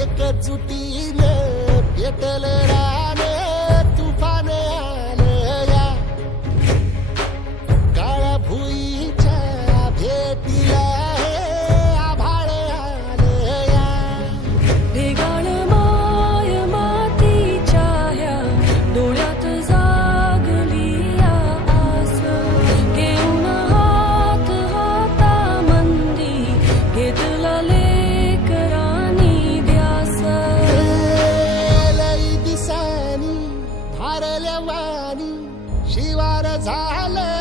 एकजुटीने पेटल वाणी शिवार झालं.